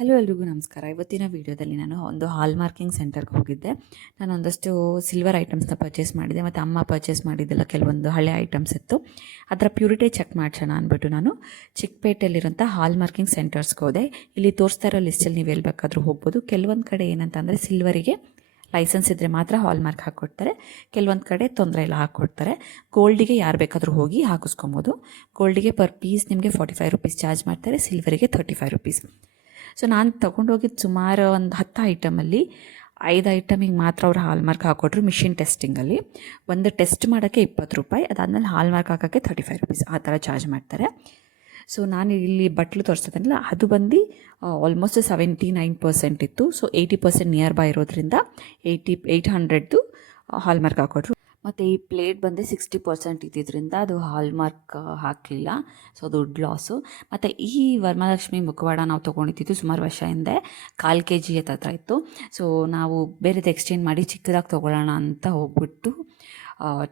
Hello ಎಲ್ರಿಗೂ ನಮಸ್ಕಾರ. ಇವತ್ತಿನ ವೀಡಿಯೋದಲ್ಲಿ ನಾನು ಒಂದು ಹಾಲ್ ಮಾರ್ಕಿಂಗ್ ಸೆಂಟರ್ಗೆ ಹೋಗಿದ್ದೆ. ನಾನು ಒಂದಷ್ಟು ಸಿಲ್ವರ್ ಐಟಮ್ಸ್ನ ಪರ್ಚೇಸ್ ಮಾಡಿದೆ ಮತ್ತು ಅಮ್ಮ ಪರ್ಚೇಸ್ ಮಾಡಿದ್ದೆಲ್ಲ ಕೆಲವೊಂದು ಹಳೆ ಐಟಮ್ಸ್ ಇತ್ತು. ಅದರ ಪ್ಯೂರಿಟಿ ಚೆಕ್ ಮಾಡ್ಸೋಣ ಅಂದ್ಬಿಟ್ಟು ನಾನು ಚಿಕ್ಕಪೇಟೆಯಲ್ಲಿರೋಂಥ ಹಾಲ್ ಮಾರ್ಕಿಂಗ್ ಸೆಂಟರ್ಸ್ಗೆ ಹೋದೆ. ಇಲ್ಲಿ ತೋರಿಸ್ತಾ ಇರೋ ಲಿಸ್ಟಲ್ಲಿ ನೀವು ಎಲ್ಲಿ ಬೇಕಾದರೂ ಹೋಗ್ಬೋದು. ಕೆಲವೊಂದು ಕಡೆ ಏನಂತಂದರೆ ಸಿಲ್ವರಿಗೆ ಲೈಸೆನ್ಸ್ ಇದ್ದರೆ ಮಾತ್ರ ಹಾಲ್ ಮಾರ್ಕ್ ಹಾಕ್ಕೊಡ್ತಾರೆ, ಕೆಲವೊಂದು ಕಡೆ ತೊಂದರೆ ಇಲ್ಲ ಹಾಕ್ಕೊಡ್ತಾರೆ. ಗೋಲ್ಡಿಗೆ ಯಾರು ಬೇಕಾದರೂ ಹೋಗಿ ಹಾಕಿಸ್ಕೊಬೋದು. ಗೋಲ್ಡಿಗೆ ಪರ್ ಪೀಸ್ ನಿಮಗೆ 45 ರುಪೀಸ್ ಚಾರ್ಜ್ ಮಾಡ್ತಾರೆ, ಸಿಲ್ವರಿಗೆ 35 ರುಪೀಸ್. ಸೊ ನಾನು ತೊಗೊಂಡೋಗಿದ್ದು ಸುಮಾರು ಒಂದು 10 ಐಟಮಲ್ಲಿ 5 ಐಟಮಿಗೆ ಮಾತ್ರ ಅವರು ಹಾಲ್ ಮಾರ್ಕ್ ಹಾಕ್ಕೊಟ್ರು ಮಿಷಿನ್ ಟೆಸ್ಟಿಂಗಲ್ಲಿ. ಒಂದು ಟೆಸ್ಟ್ ಮಾಡೋಕ್ಕೆ 20 ರೂಪಾಯಿ, ಅದಾದಮೇಲೆ ಹಾಲ್ ಮಾರ್ಕ್ ಹಾಕೋಕ್ಕೆ 35 ರುಪೀಸ್ ಆ ಥರ ಚಾರ್ಜ್ ಮಾಡ್ತಾರೆ. ಸೊ ನಾನು ಇಲ್ಲಿ ಬಟ್ಲು ತೋರಿಸ್ತಿದ್ದೀನಲ್ಲ ಅದು ಬಂದು ಆಲ್ಮೋಸ್ಟ್ 79% ಇತ್ತು. ಸೊ 80% ನಿಯರ್ ಬೈ ಇರೋದ್ರಿಂದ 800ದು ಹಾಲ್ ಮಾರ್ಕ್ ಹಾಕ್ಕೊಟ್ರು. ಮತ್ತು ಈ ಪ್ಲೇಟ್ ಬಂದು 60% ಇದ್ದಿದ್ದರಿಂದ ಅದು ಹಾಲ್ ಮಾರ್ಕ್ ಹಾಕಲಿಲ್ಲ. ಸೊ ದುಡ್ಡು ಲಾಸು. ಮತ್ತು ಈ ವರಮಹಾಲಕ್ಷ್ಮಿ ಮುಖವಾಡ ನಾವು ತೊಗೊಂಡಿದ್ದು ಸುಮಾರು ವರ್ಷ ಹಿಂದೆ 1/4 kg ಹತ್ರ ಇತ್ತು. ಸೊ ನಾವು ಬೇರೆದು ಎಕ್ಸ್ಚೇಂಜ್ ಮಾಡಿ ಚಿಕ್ಕದಾಗಿ ತೊಗೊಳ್ಳೋಣ ಅಂತ ಹೋಗ್ಬಿಟ್ಟು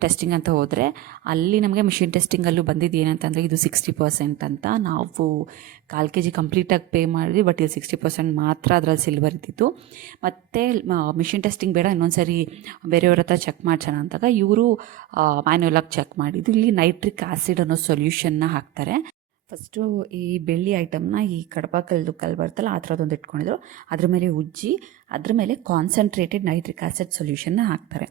ಟೆಸ್ಟಿಂಗ್ ಅಂತ ಹೋದರೆ ಅಲ್ಲಿ ನಮಗೆ ಮಿಷಿನ್ ಟೆಸ್ಟಿಂಗಲ್ಲೂ ಬಂದಿದ್ದು ಏನಂತಂದರೆ ಇದು 60% ಅಂತ. ನಾವು 1/4 kg ಕಂಪ್ಲೀಟಾಗಿ ಪೇ ಮಾಡಿದ್ವಿ, ಬಟ್ ಇಲ್ಲಿ 60% ಮಾತ್ರ ಅದರಲ್ಲಿ ಸಿಲ್ವರ್ ಇದ್ದಿತ್ತು. ಮತ್ತು ಮಿಷಿನ್ ಟೆಸ್ಟಿಂಗ್ ಬೇಡ, ಇನ್ನೊಂದು ಸರಿ ಬೇರೆಯವ್ರ ಹತ್ರ ಚೆಕ್ ಮಾಡ್ಸೋಣ ಅಂತಾಗ ಇವರು ಮ್ಯಾನ್ಯುವಲಾಗಿ ಚೆಕ್ ಮಾಡಿದ್ದು. ಇಲ್ಲಿ ನೈಟ್ರಿಕ್ ಆ್ಯಸಿಡ್ ಅನ್ನೋ ಸೊಲ್ಯೂಷನ್ನ ಹಾಕ್ತಾರೆ. ಫಸ್ಟು ಈ ಬೆಳ್ಳಿ ಐಟಮ್ನ ಈ ಕಡಪ ಕಲ್ಲು ಬರ್ತಲ್ಲ ಆ ಥರದೊಂದು ಇಟ್ಕೊಂಡಿದ್ರು, ಅದ್ರ ಮೇಲೆ ಉಜ್ಜಿ ಅದ್ರ ಮೇಲೆ ಕಾನ್ಸಂಟ್ರೇಟೆಡ್ ನೈಟ್ರಿಕ್ ಆ್ಯಸಿಡ್ ಸೊಲ್ಯೂಷನ್ನ ಹಾಕ್ತಾರೆ.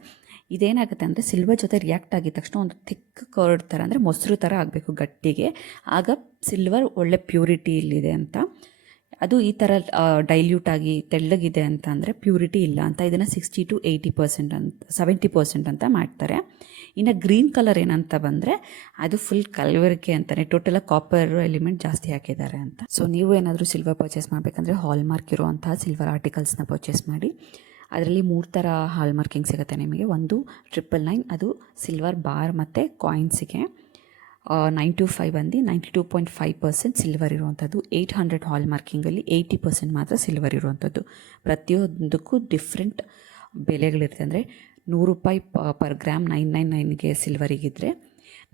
ಇದೇನಾಗುತ್ತೆ ಅಂದರೆ ಸಿಲ್ವರ್ ಜೊತೆ ರಿಯಾಕ್ಟ್ ಆಗಿದ ತಕ್ಷಣ ಒಂದು ಥಿಕ್ ಕರ್ಡ್ ಥರ, ಅಂದರೆ ಮೊಸರು ಥರ ಆಗಬೇಕು ಗಟ್ಟಿಗೆ, ಆಗ ಸಿಲ್ವರ್ ಒಳ್ಳೆ ಪ್ಯೂರಿಟಿ ಇಲ್ಲಿದೆ ಅಂತ. ಅದು ಈ ಥರ ಡೈಲ್ಯೂಟ್ ಆಗಿ ತೆಳ್ಳಗಿದೆ ಅಂತ ಅಂದರೆ ಪ್ಯೂರಿಟಿ ಇಲ್ಲ ಅಂತ. ಇದನ್ನು 60 to 80% ಅಂತ 70% ಅಂತ ಮಾಡ್ತಾರೆ. ಇನ್ನು ಗ್ರೀನ್ ಕಲರ್ ಏನಂತ ಬಂದರೆ ಅದು ಫುಲ್ ಕಲವರಿಕೆ ಅಂತಲೇ, ಟೋಟಲಾಗಿ ಕಾಪರ್ ಎಲಿಮೆಂಟ್ ಜಾಸ್ತಿ ಹಾಕಿದ್ದಾರೆ ಅಂತ. ಸೊ ನೀವು ಏನಾದರೂ ಸಿಲ್ವರ್ ಪರ್ಚೇಸ್ ಮಾಡಬೇಕಂದ್ರೆ ಹಾಲ್ ಮಾರ್ಕ್ ಇರುವಂತಹ ಸಿಲ್ವರ್ ಆರ್ಟಿಕಲ್ಸ್ನ ಪರ್ಚೇಸ್ ಮಾಡಿ. ಅದರಲ್ಲಿ 3 ಥರ ಹಾಲ್ ಮಾರ್ಕಿಂಗ್ ಸಿಗುತ್ತೆ ನಿಮಗೆ. ಒಂದು 999, ಅದು ಸಿಲ್ವರ್ ಬಾರ್ ಮತ್ತು ಕಾಯಿನ್ಸಿಗೆ. 925 ಬಂದು 92.5% ಸಿಲ್ವರ್ ಇರುವಂಥದ್ದು. 800 ಹಾಲ್ ಮಾರ್ಕಿಂಗಲ್ಲಿ 80% ಮಾತ್ರ ಸಿಲ್ವರ್ ಇರುವಂಥದ್ದು. ಪ್ರತಿಯೊಂದಕ್ಕೂ ಡಿಫ್ರೆಂಟ್ ಬೆಲೆಗಳಿರುತ್ತೆ. ಅಂದರೆ 100 ರೂಪಾಯಿ ಪರ್ ಗ್ರಾಮ್ 999ಗೆ ಸಿಲ್ವರಿಗಿದ್ರೆ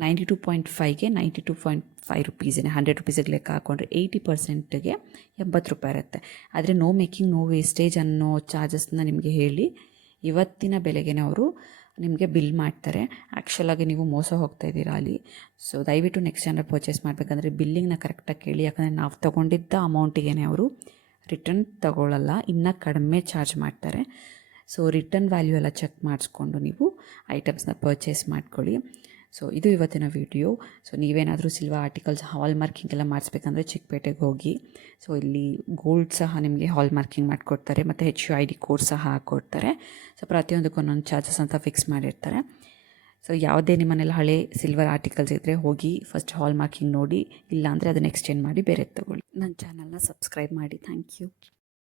92.5ಗೆ 92.5 ರುಪೀಸಿನ 100 ರುಪೀಸಿಗೆ ಲೆಕ್ಕ ಹಾಕ್ಕೊಂಡ್ರೆ 80%ಗೆ 80 ರೂಪಾಯಿ ಇರುತ್ತೆ. ಆದರೆ ನೋ ಮೇಕಿಂಗ್ ನೋ ವೇಸ್ಟೇಜ್ ಅನ್ನೋ ಚಾರ್ಜಸ್ನ ನಿಮಗೆ ಹೇಳಿ ಇವತ್ತಿನ ಬೆಲೆಗೆ ಅವರು ನಿಮಗೆ ಬಿಲ್ ಮಾಡ್ತಾರೆ. ಆ್ಯಕ್ಚುಲಾಗಿ ನೀವು ಮೋಸ ಹೋಗ್ತಾ ಇದ್ದೀರಾ ಅಲ್ಲಿ. ಸೊ ದಯವಿಟ್ಟು ನೆಕ್ಸ್ಟ್ ಏನಾದ್ರು ಪರ್ಚೇಸ್ ಮಾಡಬೇಕಂದ್ರೆ ಬಿಲ್ಲಿಂಗ್ನ ಕರೆಕ್ಟಾಗಿ ಕೇಳಿ. ಯಾಕಂದರೆ ನಾವು ತೊಗೊಂಡಿದ್ದ ಅಮೌಂಟಿಗೆ ಅವರು ರಿಟರ್ನ್ ತೊಗೊಳ್ಳಲ್ಲ, ಇನ್ನೂ ಕಡಿಮೆ ಚಾರ್ಜ್ ಮಾಡ್ತಾರೆ. ಸೊ ರಿಟರ್ನ್ ವ್ಯಾಲ್ಯೂ ಎಲ್ಲ ಚೆಕ್ ಮಾಡಿಸ್ಕೊಂಡು ನೀವು ಐಟಮ್ಸ್ನ ಪರ್ಚೇಸ್ ಮಾಡ್ಕೊಳ್ಳಿ. ಸೊ ಇದು ಇವತ್ತಿನ ವಿಡಿಯೋ. ಸೊ ನೀವೇನಾದರೂ ಸಿಲ್ವರ್ ಆರ್ಟಿಕಲ್ಸ್ ಹಾಲ್ ಮಾರ್ಕಿಂಗ್ ಎಲ್ಲ ಮಾಡಿಸ್ಬೇಕಂದ್ರೆ ಚಿಕ್ಕಪೇಟೆಗೆ ಹೋಗಿ. ಸೊ ಇಲ್ಲಿ ಗೋಲ್ಡ್ ಸಹ ನಿಮಗೆ ಹಾಲ್ ಮಾರ್ಕಿಂಗ್ ಮಾಡಿಕೊಡ್ತಾರೆ ಮತ್ತು HUID ಕೋಡ್ ಸಹ ಹಾಕ್ಕೊಡ್ತಾರೆ. ಸೊ ಪ್ರತಿಯೊಂದಕ್ಕೂ ಒಂದೊಂದು ಚಾರ್ಜಸ್ ಅಂತ ಫಿಕ್ಸ್ ಮಾಡಿರ್ತಾರೆ. ಸೊ ಯಾವುದೇ ನಿಮ್ಮನೆಲ್ಲ ಹಳೆ ಸಿಲ್ವರ್ ಆರ್ಟಿಕಲ್ಸ್ ಇದ್ದರೆ ಹೋಗಿ ಫಸ್ಟ್ ಹಾಲ್ ಮಾರ್ಕಿಂಗ್ ನೋಡಿ, ಇಲ್ಲಾಂದರೆ ಅದನ್ನು ಎಕ್ಸ್ಚೇಂಜ್ ಮಾಡಿ ಬೇರೆ ತೊಗೊಳ್ಳಿ. ನನ್ನ ಚಾನಲ್ನ ಸಬ್ಸ್ಕ್ರೈಬ್ ಮಾಡಿ. Thank you.